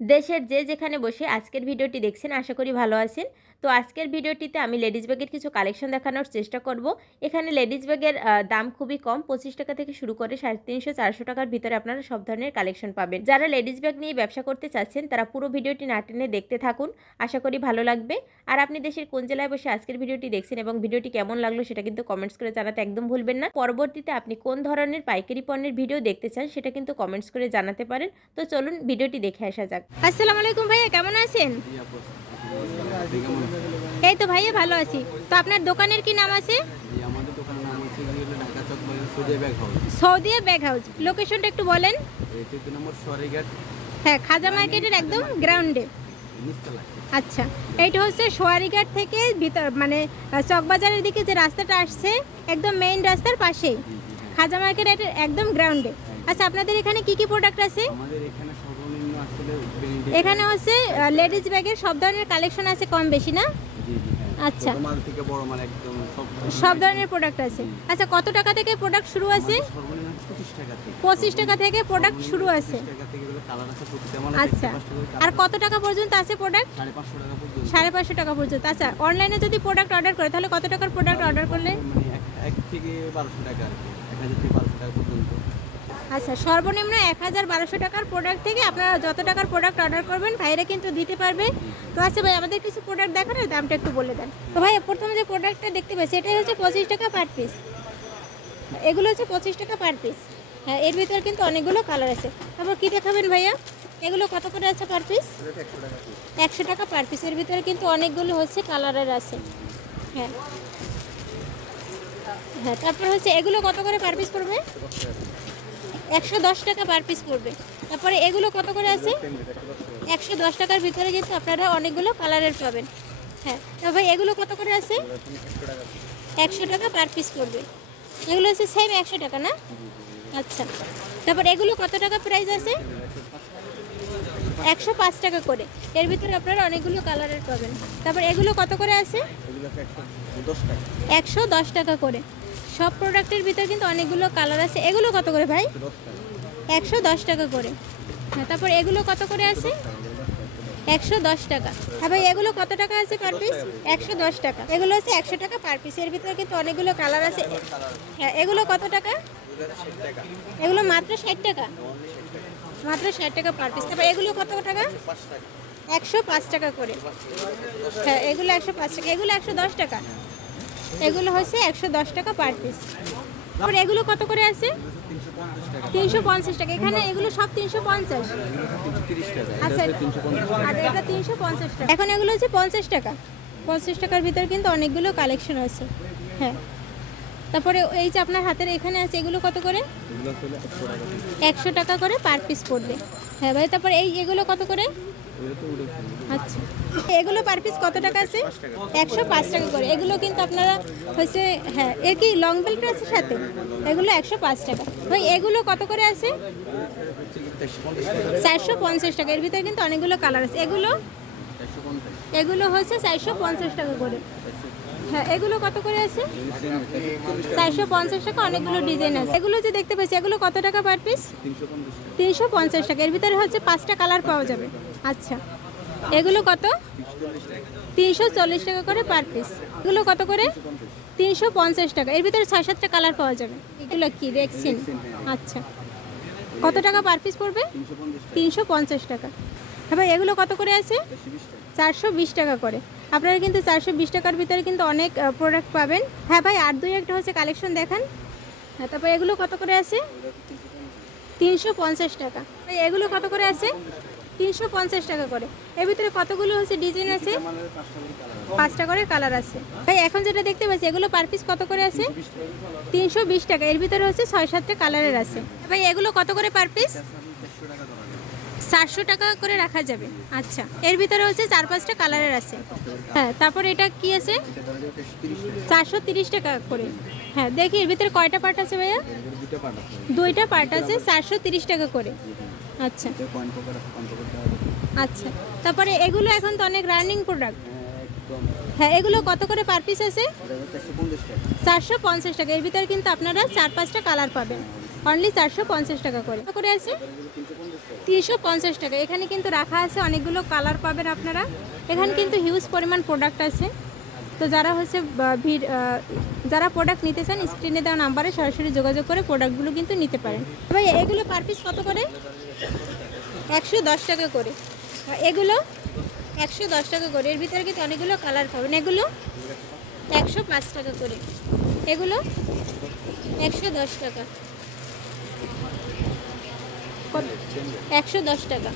দেশের যে যেখানে বসে আজকের ভিডিওটি দেখছেন, আশা করি ভালো আছেন। তো আজকের ভিডিওটিতে আমি লেডিস ব্যাগের কিছু কালেকশন দেখানোর চেষ্টা করব। এখানে লেডিস ব্যাগের দাম খুবই কম, পঁচিশ টাকা থেকে শুরু করে সাড়ে তিনশো, চারশো টাকার ভিতরে আপনারা সব ধরনের কালেকশন পাবেন। যারা লেডিস ব্যাগ নিয়ে ব্যবসা করতে চাচ্ছেন, তারা পুরো ভিডিওটি না টেনে দেখতে থাকুন। আশা করি ভালো লাগবে। আর আপনি দেশের কোন জেলায় বসে আজকের ভিডিওটি দেখছেন এবং ভিডিওটি কেমন লাগল সেটা কিন্তু কমেন্টস করে জানাতে একদম ভুলবেন না। পরবর্তীতে আপনি কোন ধরনের পাইকারি পণ্যের ভিডিও দেখতে চান, সেটা কিন্তু কমেন্টস করে জানাতে পারেন। তো চলুন ভিডিওটি দেখে আসা যাক। আসসালামু আলাইকুম ভাইয়া, কেমন আছেন? এই তো ভাইয়া ভালো আছি। তো আপনার দোকানের কি নাম আছে? লোকেশনটা একটু বলেন। হ্যাঁ খাজা মার্কেটের একদম গ্রাউন্ডে। আচ্ছা এইটা হচ্ছে সোয়ারিঘাট থেকে ভিতর মানে চকবাজারের দিকে যে রাস্তাটা আসছে, একদম রাস্তার পাশেই। খাজা মার্কেটের একদম গ্রাউন্ডে। আচ্ছা আপনাদের এখানে কি কি প্রোডাক্ট আছে? আমাদের এখানে এখানে হচ্ছে লেডিস ব্যাগের সব ধরনের কালেকশন আছে কম বেশি না? হ্যাঁ। আচ্ছা। থেকে বড় মাল একদম সব ধরনের প্রোডাক্ট আছে। আচ্ছা কত টাকা থেকে প্রোডাক্ট শুরু আছে? পঁচিশ টাকা থেকে। প্রোডাক্ট শুরু আছে। 25 টাকা থেকে এগুলো কালার আছে প্রতিটা মালে আচ্ছা। আর কত টাকা পর্যন্ত আছে প্রোডাক্ট সাড়ে পাঁচশো টাকা পর্যন্ত। আচ্ছা অনলাইনে যদি প্রোডাক্ট অর্ডার করে তাহলে কত টাকার প্রোডাক্ট অর্ডার করলে? মানে এক- থেকে বারোশো টাকা এক হাজার থেকে বারোশো টাকা পর্যন্ত। আচ্ছা সর্বনিম্ন এক হাজার বারোশো টাকার প্রোডাক্ট থেকে আপনারা যত টাকার প্রোডাক্ট অর্ডার করবেন, ভাইরা কিন্তু দিতে পারবে। তো আচ্ছা ভাই, আমাদের কিছু প্রোডাক্ট দেখানো দামটা একটু বলে দেন। তো ভাই প্রথমে যে প্রোডাক্টটা দেখতে পাচ্ছি, এটাই হচ্ছে পঁচিশ টাকা পার পিস এগুলো হচ্ছে পঁচিশ টাকা পার পিস হ্যাঁ এর ভিতরে কিন্তু অনেকগুলো কালার আছে। তারপর কী দেখাবেন ভাইয়া? এগুলো কত করে আছে পার পিস একশো টাকা পিস একশো টাকা পার পিস এর ভিতরে কিন্তু অনেকগুলো হচ্ছে কালারের আছে। হ্যাঁ। হ্যাঁ তারপর হচ্ছে এগুলো কত করে পার পিস পড়বে? একশো দশ টাকা পার পিস পড়বে। তারপরে এগুলো কত করে আছে? একশো দশ টাকার ভিতরে কিন্তু আপনারা অনেকগুলো কালারের পাবেন। হ্যাঁ তারপর এগুলো কত করে আছে? একশো টাকা পার পিস পড়বে। এগুলো হচ্ছে সেম একশো টাকা না? আচ্ছা তারপর এগুলো কত টাকা প্রাইস আছে? একশো পাঁচ টাকা করে। এর ভিতরে আপনারা অনেকগুলো কালারের পাবেন। তারপর এগুলো কত করে আছে? একশো দশ টাকা করে। সব প্রোডাক্টের ভিতরে কিন্তু অনেকগুলো কালার আছে। এগুলো কত করে ভাই? একশো দশ টাকা করে। হ্যাঁ তারপর এগুলো কত করে আছে? একশো দশ টাকা। হ্যাঁ ভাই, এগুলো কত টাকা আছে পার পিস একশো দশ টাকা। এগুলো হচ্ছে একশো টাকা পার পিস এর ভিতরে কিন্তু অনেকগুলো কালার আছে। হ্যাঁ এগুলো কত টাকা? এগুলো মাত্র ষাট টাকা। মাত্র ষাট টাকা পার পিস তারপর এগুলো কত টাকা? একশো পাঁচ টাকা করে। হ্যাঁ এগুলো একশো পাঁচ টাকা। এগুলো একশো দশ টাকা। এগুলো হচ্ছে একশো দশ টাকা পার পিস তারপর এগুলো কত করে আছে? তিনশো পঞ্চাশ টাকা। এখানে এগুলো সব তিনশো পঞ্চাশ। তিনশো তিরিশ টাকা আচ্ছা এটা তিনশো পঞ্চাশ টাকা। আর এখন এগুলো হচ্ছে পঞ্চাশ টাকা। পঞ্চাশ টাকার ভিতরে কিন্তু অনেকগুলো কালেকশন আছে। হ্যাঁ। তারপরে এই যে আপনার হাতের এখানে আছে, এগুলো কত করে? একশো টাকা করে পার পিস পড়বে। হ্যাঁ ভাই, তারপরে এই এগুলো কত করে? আচ্ছা। এগুলো পার পিস কত টাকা আছে? একশো পাঁচ টাকা করে। এগুলো কিন্তু আপনারা হচ্ছে হ্যাঁ এ কি লং বেল্ট আছে সাথে? এগুলো একশো পাঁচ টাকা। ভাই, এগুলো কত করে আছে? চারশো পঞ্চাশ টাকা। এর ভিতরে কিন্তু অনেকগুলো কালার আছে। এগুলো? এগুলো হচ্ছে চারশো পঞ্চাশ টাকা করে। হ্যাঁ এগুলো কত করে আছে? চারশো পঞ্চাশ টাকা, অনেকগুলো ডিজাইন আছে। এগুলো যে দেখতে পাচ্ছি, এগুলো কত টাকা পার পিস তিনশো পঞ্চাশ টাকা। এর ভিতরে হচ্ছে পাঁচটা কালার পাওয়া যাবে। আচ্ছা। এগুলো কত? তিনশো চল্লিশ টাকা করে পার পিস এগুলো কত করে? তিনশো পঞ্চাশ টাকা। এর ভিতরে ছয় সাতটা কালার পাওয়া যাবে। এগুলো কি? দেখছেন আচ্ছা। কত টাকা পার পিস পড়বে? তিনশো পঞ্চাশ টাকা। হ্যাঁ ভাই, এগুলো কত করে আছে? চারশো বিশ টাকা করে। আপনারা কিন্তু চারশো বিশ টাকার ভিতরে কিন্তু অনেক প্রোডাক্ট পাবেন। হ্যাঁ ভাই, আর দুই একটা হচ্ছে কালেকশন দেখান। হ্যাঁ তারপর এগুলো কত করে আছে? তিনশো পঞ্চাশ টাকা। ভাই, এগুলো কত করে আছে? তিনশো পঞ্চাশ টাকা করে। এর ভিতরে কতগুলো হচ্ছে ডিজাইন আছে? পাঁচটা করে কালার আছে। ভাই, এখন যেটা দেখতে পাচ্ছি, এগুলো পার পিস কত করে আছে? তিনশো বিশ টাকা। এর ভিতরে হচ্ছে ছয় সাতটা কালারের আছে। ভাই, এগুলো কত করে পার পিস চারশো টাকা ধরা যাবে চারশো টাকা করে রাখা যাবে। আচ্ছা এর ভিতরে হচ্ছে চার পাঁচটা কালারের আছে। হ্যাঁ তারপর এটা কি আছে? চারশো তিরিশ টাকা করে। হ্যাঁ দেখি, এর ভিতরে কয়টা পার্ট আছে ভাইয়া? দুইটা পার্ট আছে, চারশো তিরিশ টাকা করে। আচ্ছা। আচ্ছা তারপরে এগুলো এখন তো অনেক রানিং প্রোডাক্ট হ্যাঁ এগুলো কত করে পার পিস আছে? চারশো পঞ্চাশ টাকা। এর ভিতরে কিন্তু আপনারা চার পাঁচটা কালার পাবেন। অনলি চারশো পঞ্চাশ টাকা করে। করে আছে? তিনশো পঞ্চাশ টাকা। তিনশো পঞ্চাশ টাকা এখানে কিন্তু রাখা আছে, অনেকগুলো কালার পাবেন আপনারা। এখানে কিন্তু হিউজ পরিমাণ প্রোডাক্ট আছে। তো যারা হচ্ছে ভিড় যারা প্রোডাক্ট নিতে চান স্ক্রিনে দেওয়া নাম্বারে সরাসরি যোগাযোগ করে প্রোডাক্টগুলো কিন্তু নিতে পারেন। ভাই, এগুলো পার পিস কত করে? একশো দশ টাকা করে। এগুলো একশো দশ টাকা করে। এর ভিতরে কিন্তু অনেকগুলো কালার পাবেন। এগুলো একশো পাঁচ টাকা করে। এগুলো একশো দশ টাকা। একশো দশ টাকা।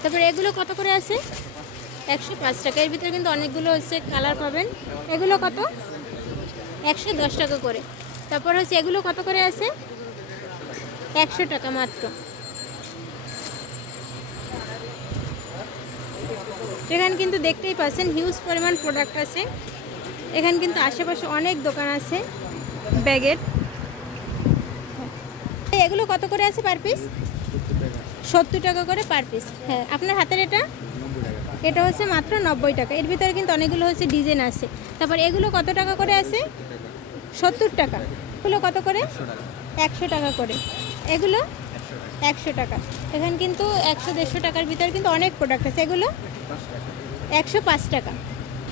তারপরে এগুলো কত করে আছে? একশো পাঁচ টাকা। এর ভিতরে কিন্তু অনেকগুলো হচ্ছে কালার পাবেন। এগুলো কত? একশো দশ টাকা করে। তারপর হচ্ছে এগুলো কত করে আছে? একশো টাকা মাত্র। এখানে কিন্তু দেখতেই পাচ্ছেন হিউজ পরিমাণ প্রোডাক্ট আছে। এখানে কিন্তু আশেপাশে অনেক দোকান আছে, ব্যাগের। এগুলো কত করে আছে পার পিস সত্তর টাকা করে পার পিস হ্যাঁ আপনার হাতের এটা? এটা হচ্ছে মাত্র নব্বই টাকা। এর ভিতরে কিন্তু অনেকগুলো হচ্ছে ডিজাইন আছে। তারপর এগুলো কত টাকা করে আছে? সত্তর টাকা। এগুলো কত করে? একশো টাকা করে। এগুলো? একশো টাকা। এখানে কিন্তু একশো দেড়শো টাকার ভিতরে কিন্তু অনেক প্রোডাক্ট আছে। এগুলো? একশো পাঁচ টাকা।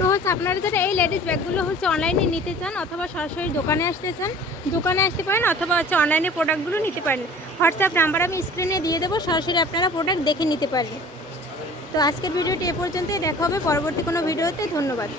তো হচ্ছে আপনারা যারা এই লেডিস ব্যাগগুলো হচ্ছে অনলাইনে নিতে চান অথবা সরাসরি দোকানে আসতে চান, দোকানে আসতে পারেন অথবা হচ্ছে অনলাইনে প্রোডাক্টগুলো নিতে পারেন। হোয়াটসঅ্যাপ নাম্বার আমি স্ক্রিনে দিয়ে দেবো, সরাসরি আপনারা প্রোডাক্ট দেখে নিতে পারেন। তো আজকের ভিডিওটি এ পর্যন্তই, দেখা হবে পরবর্তী কোনো ভিডিওতে, ধন্যবাদ।